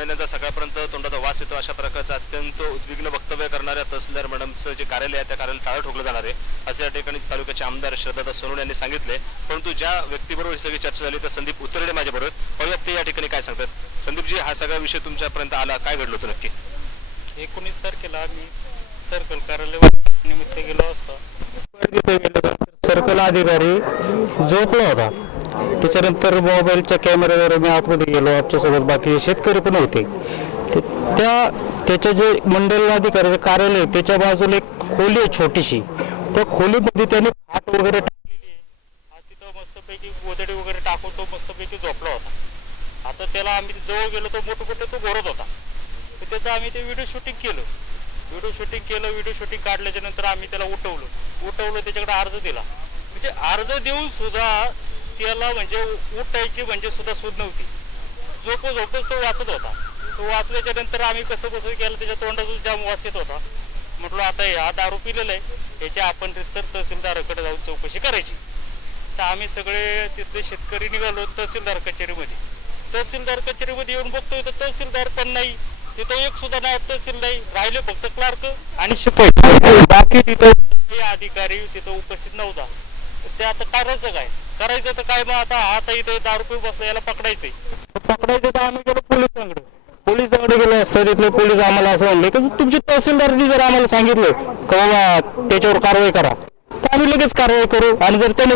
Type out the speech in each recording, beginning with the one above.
आणि त्यांचा सकाळपर्यंत तोंडाचा वास येतो. अशा प्रकारचं अत्यंत उद्विग्न वक्तव्य करणाऱ्या तहसीलदार मॅडमचं जे कार्यालय आहे त्या कार्यालयाला टाळं ठोकलं जाणार आहे. असं या ठिकाणी तालुक्याचे आमदार श्रद्धादास सोनवणे यांनी सांगितले परंतु ज्या व्यक्तीबरोबर ही सगळी चर्चा झाली तर संदीप उतरडे माझ्याबरोबर. पाहूयात ते या ठिकाणी काय सांगतात? संदीपजी हा सगळा विषय तुमच्यापर्यंत आला काय घडलं होतं नक्की? एकोणीस तारखेला आम्ही सर्कल कार्यालय निमित्त गेलो असता. सर्कल अधिकारी झोपला होता. त्याच्यानंतर मोबाईलच्या कॅमेऱ्यावर मी आतमध्ये गेलो आमच्यासोबत बाकी शेतकरी पण होते. ते- त्या त्याच्या जे मंडल अधिकारी कार्यालय त्याच्या बाजूला एक खोली आहे छोटीशी. त्या खोलीमध्ये त्याने खाट वगैरे टाकलेली आहे. हा तिथं मस्तपैकी गोदडी वगैरे टाकून तो मस्तपैकी झोपला होता. आता त्याला आम्ही जवळ गेलो तो मोठं मोठं तो गोरत होता. तर त्याचं आम्ही ते व्हिडिओ शूटिंग केलं. व्हिडिओ शूटिंग केलं व्हिडिओ शूटिंग काढल्याच्या नंतर आम्ही त्याला उठवलं. उठवलं त्याच्याकडे अर्ज दिला. म्हणजे अर्ज देऊन सुद्धा त्याला म्हणजे उठायची म्हणजे सुद्धा सूद नव्हती. झोप झोपच तो वाचत होता. तो वाचल्याच्या नंतर आम्ही कसं कसं केलं त्याच्या तोंडातून जाम वास येत होता. म्हटलं आता हे हा दारू पिलेला आहे. याची आपण सर तहसीलदाराकडे जाऊन चौकशी करायची. तर आम्ही सगळे तिथले शेतकरी निघालो तहसीलदार कचेरीमध्ये. तहसीलदार कचेरीमध्ये येऊन बघतोय तर तहसीलदार पण नाही. तिथं एक सुद्धा नाही तहसील नाही. राहिले फक्त क्लार्क आणि शिपाई बाकी तिथं हे अधिकारी तिथं उपस्थित नव्हता. तर ते आता करायचं काय करायचं तर काय मग आता? आता इथे दारू पिऊ बसला याला पकडायचंय. पकडायचं तर आम्ही गेलो पोलिसांकडे. पोलिसांकडे गेलो असतं तिथले पोलीस आम्हाला असं म्हणले की तुमची तहसीलदारनी जर आम्हाला सांगितलं की बाबा त्याच्यावर कारवाई करा तर आम्ही लगेच कारवाई करू आणि जर त्याने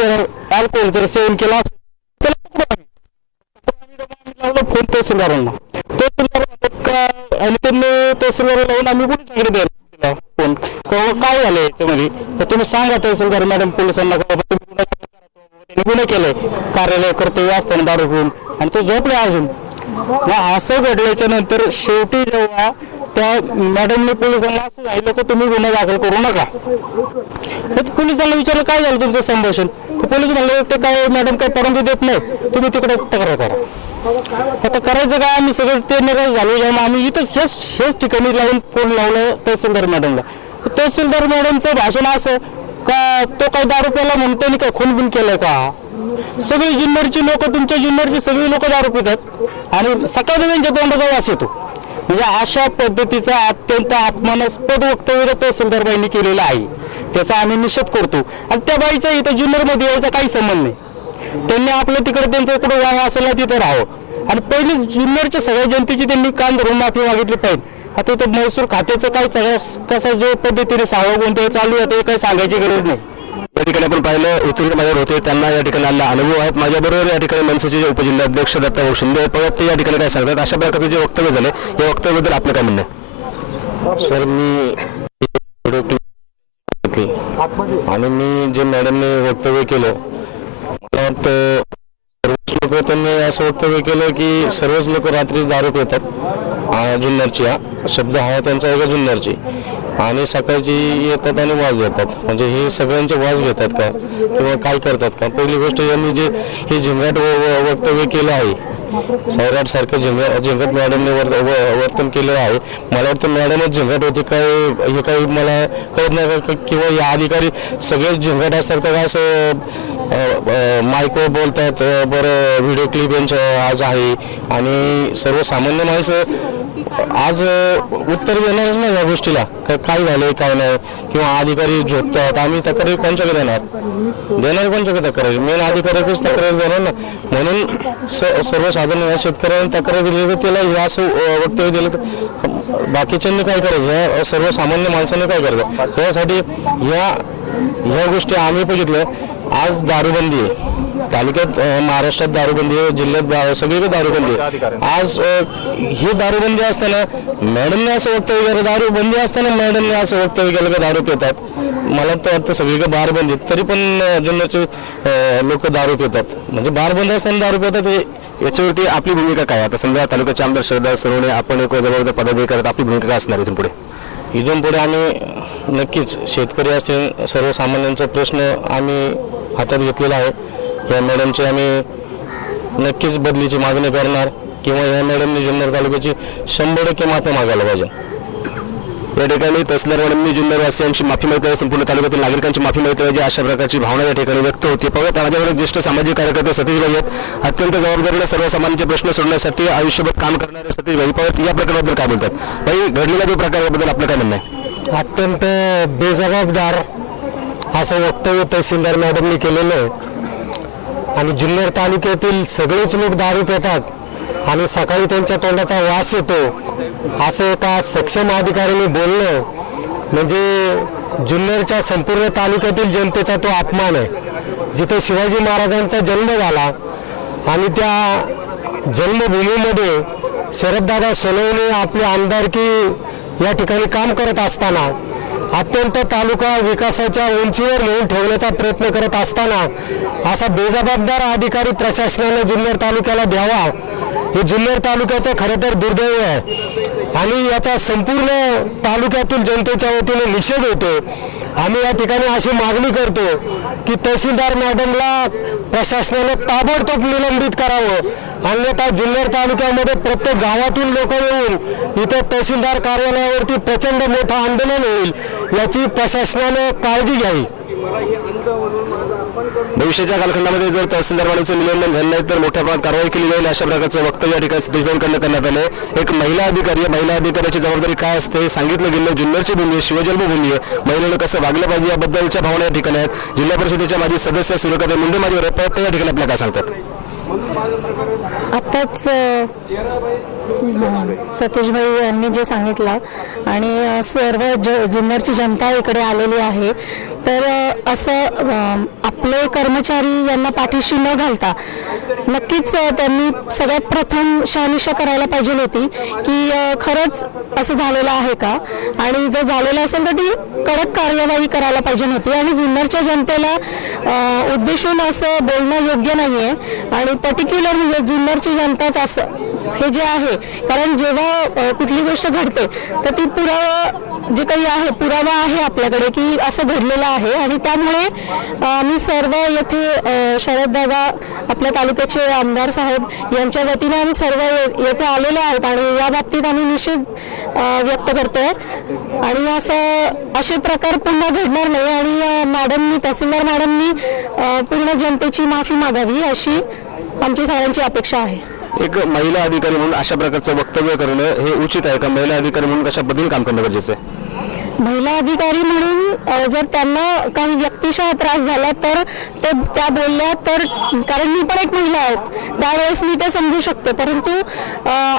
अल्कोहोल जर सेवन केला असेल तर पकडू आम्ही. आम्ही फोन तहसीलदारांना. तहसीलदार का आणि त्यांनी तहसीलदार लावून आम्ही पोलिसांकडे द्यायला फोन. काय झालं याच्यामध्ये? तर तुम्ही सांगा तहसीलदार मॅडम पोलिसांना गुन्हे केले कार्यालय कर्तव्य असताना दारू पिऊन आणि तो झोपला अजून. मग असं घडल्याच्या नंतर शेवटी जेव्हा त्या मॅडमने पोलिसांना असं सांगितलं की तुम्ही गुन्हा दाखल करू नका. पोलिसांना विचारलं काय झालं तुमचं संभाषण? तर पोलीस म्हणले ते काय मॅडम काय परवानगी देत नाही. तुम्ही तिकडे तक्रार करा. आता करायचं काय? आम्ही सगळं ते निराश झालो. जेव्हा आम्ही इथंच हेच हेच ठिकाणी लावून फोन लावलं तहसीलदार मॅडमला तहसीलदार मॅडमचं भाषण असं का तो काय दारू प्याला म्हणतो त्यांनी काय खून बिन केलंय का? सगळी जुन्नरची लोक तुमच्या जुन्नरची सगळी लोक दारू पितात आणि सकाळी त्यांच्या तोंडाचा वास येतो. म्हणजे अशा पद्धतीचा अत्यंत आत्मानास्पद वक्तव्य तहसीलदारबाईंनी केलेलं आहे. त्याचा आम्ही निषेध करतो. आणि त्या बाईचा इथं जुन्नरमध्ये यायचा काही संबंध नाही. त्यांनी आपलं तिकडे त्यांचं इकडं वाह असेल तिथं राहावं. आणि पहिले जुन्नरच्या सगळ्या जनतेची त्यांनी काम धरून माफी मागितली पाहिजे. आता इथं महसूल खात्याचं काय सगळ्या- कसं जो पद्धतीने सावं गुंतव चालू आहे ते काही सांगायची गरज नाही. या ठिकाणी आपण पाहिलं उत्तीर्ण माझ्यावर होते त्यांना या ठिकाणी आलेला अनुभव आहेत. माझ्याबरोबर या ठिकाणी मनसेचे जे उपजिल्हाध्यक्ष दत्ताभाऊ शिंदे परत ते या ठिकाणी काय सांगतात? अशा प्रकारचं जे वक्तव्य झाले या वक्तव्याबद्दल आपलं काय म्हणणं आहे? सर मी आणि मी जे मॅडमने वक्तव्य केलं मला वाटतं सर्वच लोक त्यांनी असं वक्तव्य केलं की सर्वच लोक रात्री दारू पितात. जुन्नरची हा शब्द हा त्यांचा एका जुन्नरची. आणि सकाळची येतात आणि वाज देतात म्हणजे हे सगळ्यांचे वाज घेतात का? किंवा काय करतात का? पहिली गोष्ट यांनी जे हे झिंगाट व- वक्तव्य केलं आहे. सैराट सारखं झिंग झिंगट मॅडमने वर् व- वर्तन केलं आहे. मला वाटतं मॅडमच झिंगट होती काय हे काही मला कळत नाही का- किंवा या अधिकारी सगळेच झिंगट असतात का असं माईकवर बोलतात बरं व्हिडिओ क्लिप यांचं आज आहे. आणि सर्वसामान्य माणसं आज उत्तर देणारच नाही या गोष्टीला. काय झालंय काय नाही. किंवा अधिकारी झोपतात. आम्ही तक्रारी कोणच्याकडे देणार? देणार कोणच्याकडे तक्रारी? मेन अधिकाऱ्याकडेच तक्रारी देणार ना. म्हणून स सर्वसाधारण या शेतकऱ्यांनी तक्रार दिली तर त्याला हे असं वक्तव्य दिलं तर बाकीच्यांनी काय करायचं? या सर्वसामान्य माणसांनी काय करायचं? त्यासाठी ह्या ह्या गोष्टी आम्ही बघितलं आज दारूबंदी आहे. तालुक्यात महाराष्ट्रात दारूबंदी आहे जिल्ह्यात सगळीकडे दारूबंदी आहे. आज ही दारूबंदी असताना मॅडमने असं वक्तव्य केलं दारूबंदी असताना मॅडमने असं वक्तव्य केलं का दारू पितात. मला तर वाटतं सगळीकडे बार बंद आहेत. तरी पण जिल्ह्याचे लोक दारू पितात. म्हणजे बार बंद असताना दारू पितात हे याच्यावरती आपली भूमिका काय? आता समजा तालुक्याचे आमदार श्रद्धा सोनवणे आपण एक जबाबदार पदाधिकारी करत आपली भूमिका काय असणार इथून पुढे? इथून पुढे आम्ही नक्कीच शेतकरी असेल सर्वसामान्यांचा प्रश्न आम्ही हातात घेतलेला आहे. या मॅडमची आम्ही नक्कीच बदलीची मागणी करणार किंवा या मॅडमने जुन्नर तालुक्याची शंभर टक्के माफी मागायला पाहिजे. या ठिकाणी तहसीलदार मॅडमनी जुन्नर माफी मिळते संपूर्ण तालुक्यातील नागरिकांची माफी मागितली अशा प्रकारची भावना या ठिकाणी व्यक्त होती. पाहत माझ्याकडे ज्येष्ठ सामाजिक कार्यकर्ते सतीश भाई आहेत. अत्यंत जबाबदारीने सर्वसामान्यांचे प्रश्न सोडण्यासाठी आयुष्यभर काम करणारे सतीश भाई. पाहत या प्रकाराबद्दल काय बोलतात? भाई घडलेल्या जो प्रकाराबद्दल आपलं काय म्हणणं आहे? अत्यंत बेजबाबदार असं वक्तव्य तहसीलदार मॅडमनी केलेलं आहे. आणि जुन्नर तालुक्यातील सगळेच लोक दारू पितात आणि सकाळी त्यांच्या तोंडाचा वास येतो. असं एका सक्षम अधिकाऱ्याने बोलणं म्हणजे जुन्नरच्या संपूर्ण तालुक्यातील जनतेचा तो अपमान आहे. जिथे शिवाजी महाराजांचा जन्म झाला आणि त्या जन्मभूमीमध्ये शरददादा सोनवणे आपली आमदारकी या ठिकाणी काम करत असताना अत्यंत तालुका विकासाच्या उंचीवर नेऊन ठेवण्याचा प्रयत्न करत असताना असा बेजबाबदार अधिकारी प्रशासनाने जुन्नर तालुक्याला द्यावा. हे जुन्नर तालुक्याचं खरं तर दुर्दैव आहे. आणि याचा संपूर्ण तालुक्यातील जनतेच्या वतीने निषेध होतो. आम्ही या ठिकाणी अशी मागणी करतो की तहसीलदार मॅडमला प्रशासनाने ताबडतोब निलंबित करावं. अन्यथा जुन्नर तालुक्यामध्ये प्रत्येक गावातून लोक येऊन इथं तहसीलदार कार्यालयावरती प्रचंड मोठं आंदोलन होईल याची प्रशासनानं काळजी घ्यावी. भविष्याच्या कालखंडामध्ये जर तहसीलदार मॅडमचं निलंबन झालं नाही तर मोठ्या प्रमाणात कारवाई केली जाईल अशा प्रकारचं वक्तव्य या ठिकाणी सतीशभाईंकडनं करण्यात आलं एक महिला अधिकारी आहे. महिला अधिकाऱ्याची जबाबदारी काय असते हे सांगितलं गेलं. जुन्नरची भूमी आहे शिवजन्मभूमी आहे. महिलेनं कसं वागलं पाहिजे याबद्दलच्या भावना या ठिकाणी आहेत. जिल्हा परिषदेच्या माजी सदस्य सुरेखाताई मुंडे माझ्यावर आहेत. या ठिकाणी आपल्याला काय सांगतात? आत्ताच सतीशभाई यांनी जे सांगितलं आणि सर्व ज जुन्नरची जनता इकडे आलेली आहे तर असं आपले कर्मचारी यांना पाठीशी न घालता नक्कीच त्यांनी सगळ्यात प्रथम शहानिशा करायला पाहिजे होती की खरंच असं झालेलं आहे का? आणि जर झालेलं असेल तर ती कडक कार्यवाही करायला पाहिजे होती. आणि जुन्नरच्या जनतेला उद्देशून असं बोलणं योग्य नाही आहे आणि पर्टिक्युलर म्हणजे जुन्नरची जनताच असं. हे जे आहे कारण जेव्हा कुठली गोष्ट घडते तर ती पुरावा जे काही आहे पुरावा आहे आपल्याकडे की असं घडलेलं आहे. आणि त्यामुळे मी सर्व येथे शरददादा आपल्या तालुक्याचे आमदार साहेब यांच्या वतीने आम्ही सर्व येथे आलेले आहोत आणि या बाबतीत आम्ही निषेध व्यक्त करतोय. आणि असं असे प्रकार पुन्हा घडणार नाही. आणि मॅडमनी तहसीलदार मॅडमनी पूर्ण जनतेची माफी मागावी अशी आमची सगळ्यांची अपेक्षा आहे. एक महिला अधिकारी म्हणून अशा प्रकारचं वक्तव्य करणं हे उचित आहे का? महिला अधिकारी म्हणून कशा पद्धतीने काम करणं गरजेचं आहे? महिला अधिकारी म्हणून जर त्यांना काही व्यक्तिशः त्रास झाला तर ते त्या बोलल्या तर कारण मी पण एक महिला आहे. त्यावेळेस मी ते समजू शकते. परंतु अ,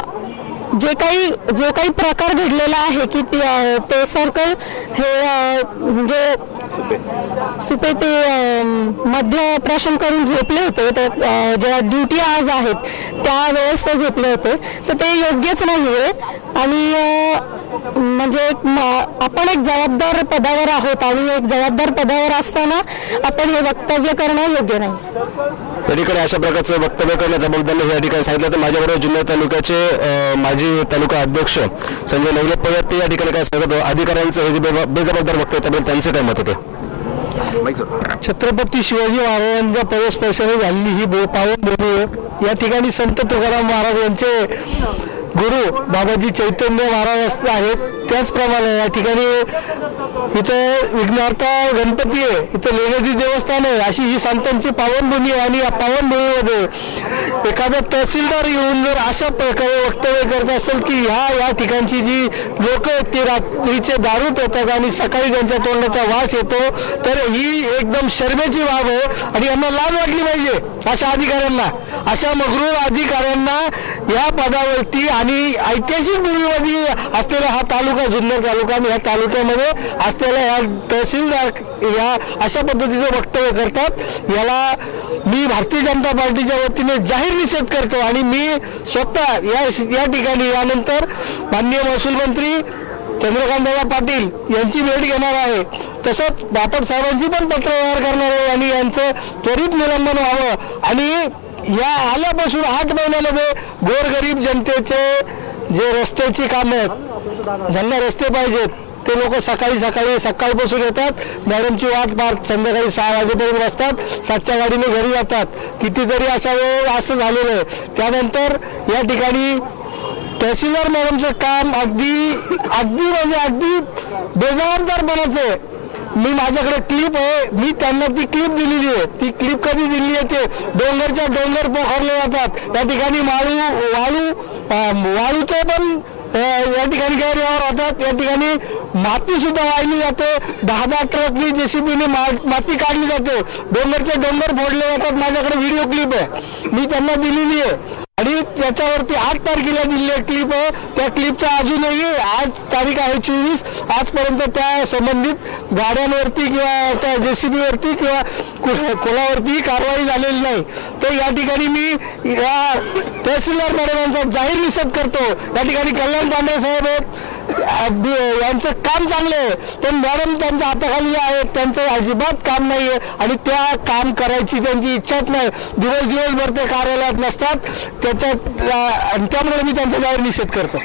जे काही जो काही प्रकार घडलेला आहे की ती, सर्कल हे अ, म्हणजे सुपे. ते मध्य प्राशन करून झोपले होते. तर ज्या ड्युटी आज आहेत त्यावेळेस ते झोपले होते. तर ते योग्यच नाही आहे आणि म्हणजे आपण एक जबाबदार पदावर आहोत आणि एक जबाबदार पदावर असताना आपण हे वक्तव्य करणं योग्य नाही. या ठिकाणी अशा प्रकारचं वक्तव्य करणं बद्दल या ठिकाणी सांगितलं तर माझ्याबरोबर जिल्हा तालुक्याचे माजी तालुका अध्यक्ष संजय नवले पवार ते या ठिकाणी काय सांगत अधिकाऱ्यांचं हे जे बेजबाबदार वक्तव्य त्याबद्दल त्यांचं काय मत होते? छत्रपती शिवाजी महाराजांच्या पदस्पर्शाने झालेली ही भू- पावनभूमी आहे या ठिकाणी संत तुकाराम महाराज यांचे गुरु बाबाजी चैतन्य महाराज आहेत. त्याचप्रमाणे या ठिकाणी इथं विघ्नार्था गणपती आहे. इथं लेण्याची देवस्थान आहे. अशी ही संतांची पावनभूमी आहे आणि या पावनभूमीमध्ये एखादा तहसीलदार येऊन जर अशा प्रकारे वक्तव्य करत असेल की ह्या या ठिकाणची जी लोक आहेत ती रात्रीचे दारू पितात आणि सकाळी त्यांच्या तोंडाचा वास येतो तर ही एकदम शर्मेची बाब आहे आणि यांना लाज वाटली पाहिजे अशा अधिकाऱ्यांना. अशा मगरूर अधिकाऱ्यांना या पदावरती आणि ऐतिहासिक भूमीमध्ये असलेला हा तालुका जुन्नर तालुका आणि ह्या तालुक्यामध्ये असलेल्या ह्या तहसीलदार या अशा पद्धतीचं वक्तव्य करतात. याला मी भारतीय जनता पार्टीच्या वतीने जाहीर निषेध करतो आणि मी स्वतः या या ठिकाणी यानंतर माननीय महसूल मंत्री चंद्रकांतदादा पाटील यांची भेट घेणार आहे. तसंच बापट साहेबांची पण पत्रव्यवहार करणार आहे आणि यांचं त्वरित निलंबन व्हावं. आणि या आल्यापासून आठ महिन्यामध्ये गोरगरीब जनतेचे जे रस्त्याची कामं आहेत ज्यांना रस्ते पाहिजेत ते लोक सकाळी सकाळी सकाळपासून येतात. मॅडमची वाट पार संध्याकाळी सहा वाजेपर्यंत बसतात. सातच्या गाडीने घरी जातात. कितीतरी असा वेळ असं झालेलं आहे. त्यानंतर या ठिकाणी तहसीलदार मॅडमचं काम अगदी अगदी म्हणजे अगदी बेजबाबदारपणाचं आहे. मी माझ्याकडे क्लिप आहे. मी त्यांना ती क्लिप दिलेली आहे. ती क्लिप कधी दिलेली आहे ते डोंगरच्या डोंगर पोखरले जातात. त्या ठिकाणी माळू वाळू वाळूचं वाळूचे पण या ठिकाणी गैरव्यवहार होतात. या ठिकाणी माती सुद्धा वाहिली जाते. दहा दहा ट्रकनी जेसीबीने माती काढली जाते. डोंगरचे डोंगर फोडले जातात. माझ्याकडे व्हिडिओ क्लिप आहे. मी त्यांना दिलेली आहे. आणि त्याच्यावरती आठ तारखेला दिलेली क्लिप आहे. त्या क्लिपचा अजूनही आज तारीख आहे चोवीस. आजपर्यंत त्या संबंधित गाड्यांवरती किंवा त्या जेसीबीवरती किंवा कोणावरती कारवाई झालेली नाही. तर या ठिकाणी मी या तहसीलदार मॅडमांचा जाहीर निषेध करतो. या ठिकाणी कल्याण पांडे साहेब आहेत. यांचं काम चांगलं आहे. पण मॅडम त्यांच्या हाताखाली आहेत त्यांचं अजिबात काम नाही आहे आणि त्या काम करायची त्यांची इच्छाच नाही. दिवस दिवसभर ते कार्यालयात नसतात. त्याच्यात त्यामुळे मी त्यांचा जाहीर निषेध करतो.